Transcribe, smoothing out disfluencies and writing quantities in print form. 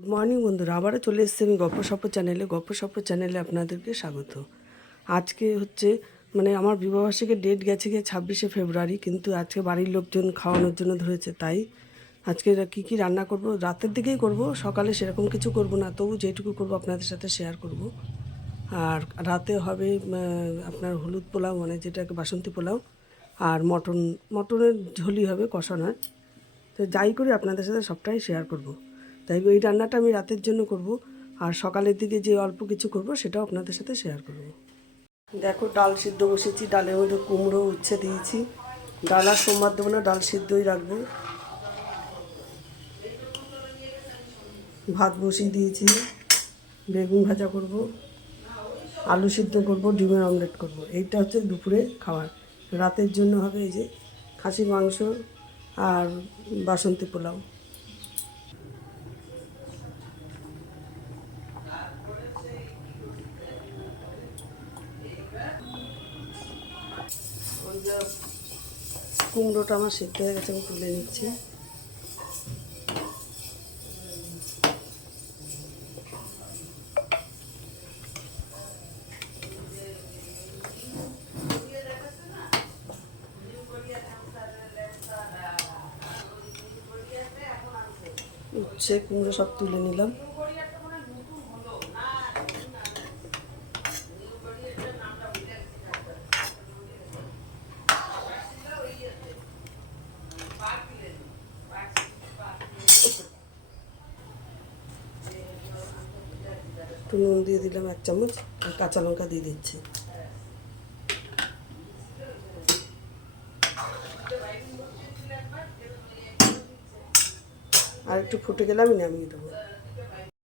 Good morning বন্ধুরা, আবারও চলে এসেছি আমি গপ্প সপ্প চ্যানেলে আপনাদেরকে স্বাগত। আজকে হচ্ছে আমার বিবাহবার্ষিকীর ডেট গেছে গিয়ে 26শে ফেব্রুয়ারি, কিন্তু আজকে বাড়ির লোকজন খাওয়ানোর জন্য ধরেছে, তাই আজকে কী রান্না করব রাতের দিকেই করব, সকালে সেরকম কিছু করব না, তবু যেটুকু করব আপনাদের সাথে শেয়ার করব। আর রাতে হবে আপনার হলুদ পোলাও, যেটাকে বাসন্তী পোলাও, আর মটনের ঝোলই হবে, কষা নয়। তো যাই করি আপনাদের সাথে সবটাই শেয়ার করব। তাই এই রান্নাটা আমি রাতের জন্য করব, আর সকালের দিকে যে অল্প কিছু করব সেটাও আপনাদের সাথে শেয়ার করব। দেখো, ডাল সিদ্ধ বসেছি, ডালের মধ্যে কুমড়ো উচ্ছে দিয়েছি। ডাল আর সোমবার দেবো না, ডাল সিদ্ধই রাখবো। ভাত বসিয়ে দিয়েছি, বেগুন ভাজা করব, আলু সিদ্ধ করব, ডিমের অমলেট করব। এইটা হচ্ছে দুপুরে খাবার। রাতের জন্য হবে এই যে খাসির মাংস আর বাসন্তী পোলাও। কুমড়োটা আমার সিদ্ধ হয়ে গেছে, আমি তুলে নিচ্ছি। উচ্ছে কুমড়ো সব তুলে নিলাম। একটু নুন দিয়ে দিলাম 1 চামচ, আর কাঁচা লঙ্কা দিয়ে দিচ্ছি। আর একটু ফুটে গেলে আমি নামিয়ে দেবো।